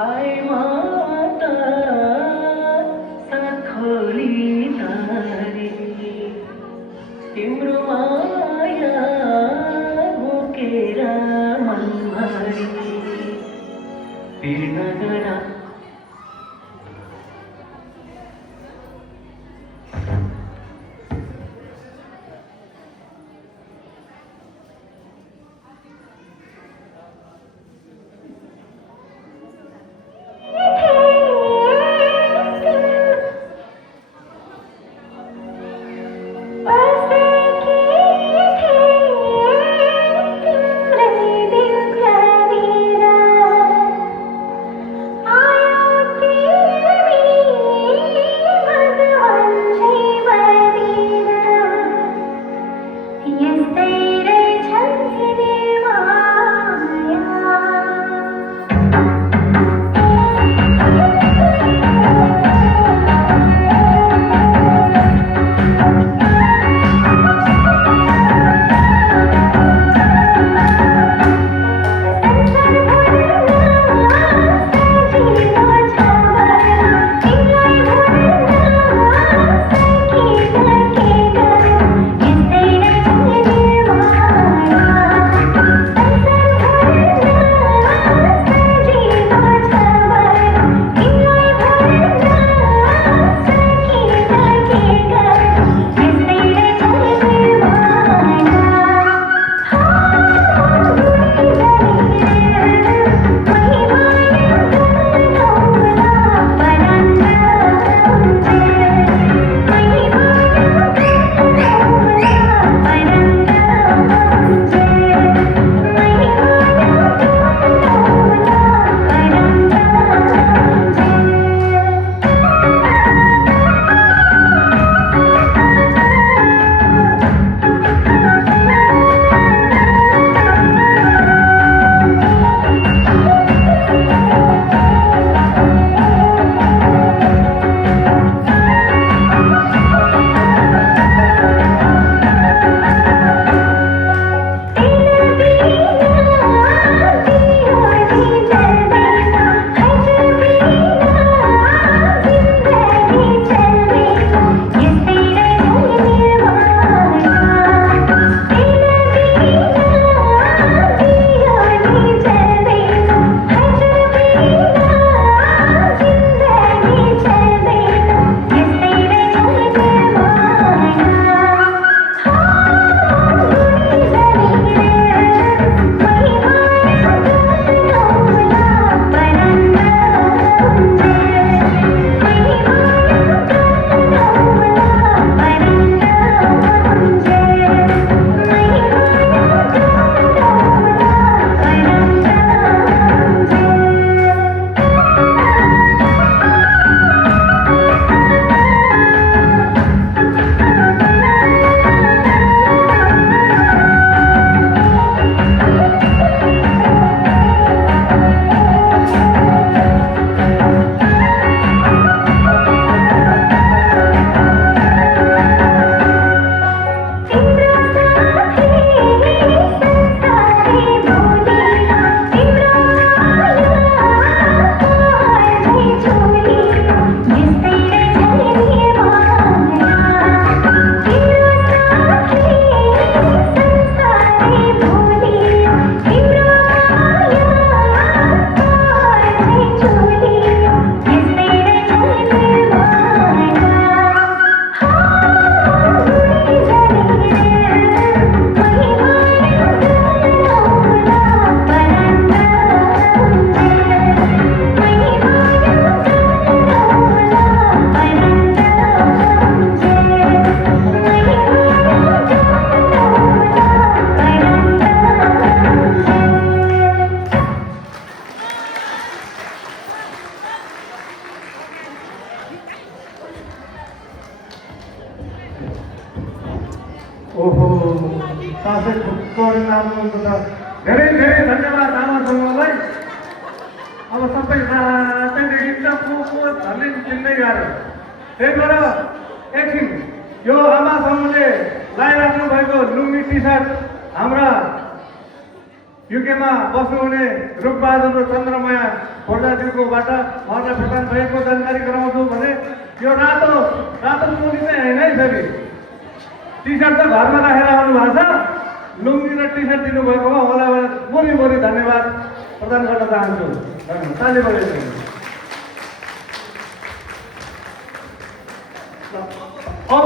आए माता साथ खोली तारी तिम्रो माया बोकेर मनभरि पिर नगरा ओहो साथै ठुक्कर नाच्नुहुन्छ त धेरै धेरै धन्यवाद आमा समूहलाई। अब सबै साथै देखिन्छ को झल्लै चिन्दै गएर त्यही भएर एकछिन यो आमा समूहले लगाइराख्नु भएको लुङ्गी टी सर्ट हाम्रा युकेमा बस्नुहुने रूपबहादुर र चन्द्रमाया खोर्जाज्यूकोबाट उहाँलाई प्रदान भएको जानकारी गराउँछु भने यो रातो रातो चोली चाहिँ होइन है फेरि टी सर्ट त घरमा राखेर आउनु भएको छ लुङ्गी र टी सर्ट दिनुभएकोमा उहाँलाई बोरी बोरी धन्यवाद प्रदान गर्न चाहन्छु ताली बजाइदिनु अब